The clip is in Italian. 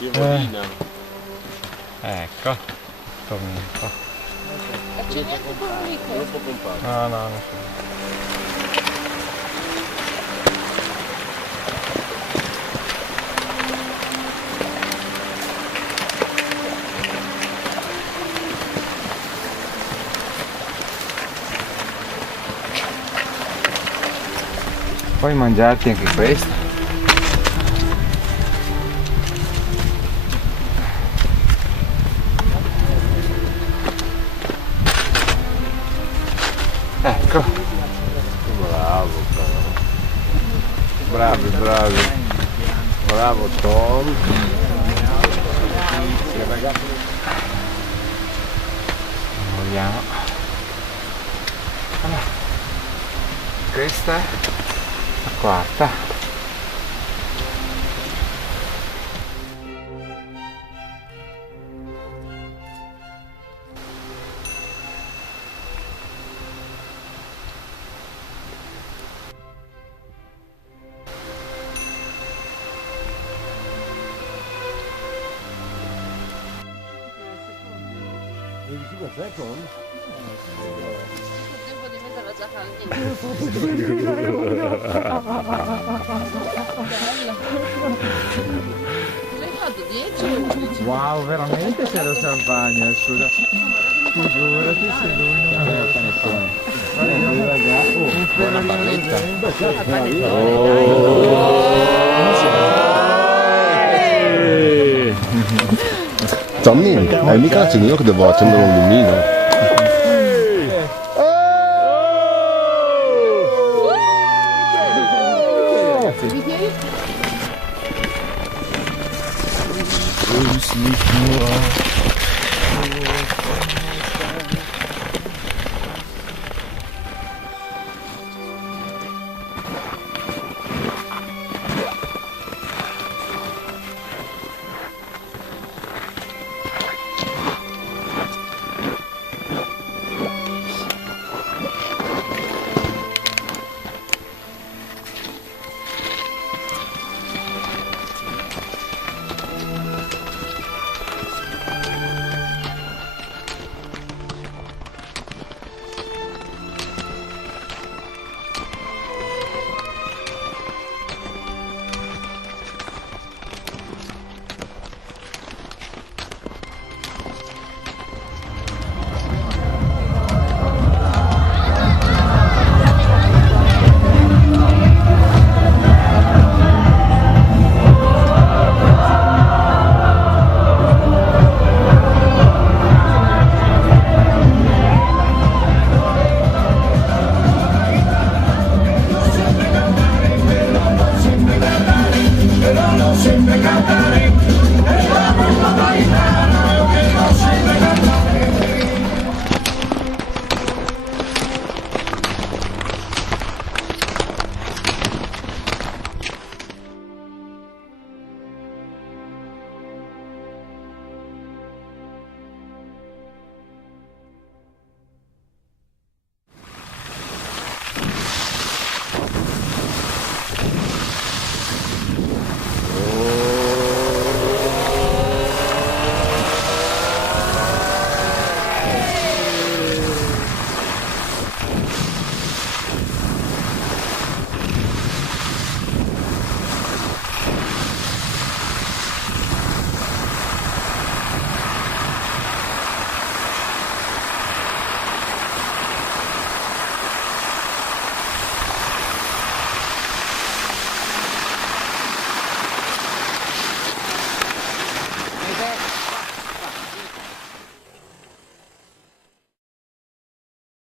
Pievolina. Ecco. Torni un po'. Accendiamo un po' ricco. Non può pompare. No, no, non so. Puoi mangiarti anche questa. Ecco. Bravo, Bravi, bravi. bravo Tom. Vogliamo. Allora, questa è la quarta. Secondo? Tempo di metterla già caldina. L'hai fatto 10 o 11? Wow, veramente c'è lo champagne, scusa. Figurati se lui non aveva Buona barretta. Tommy, hai mica l'accenino che devo accendere un lumino?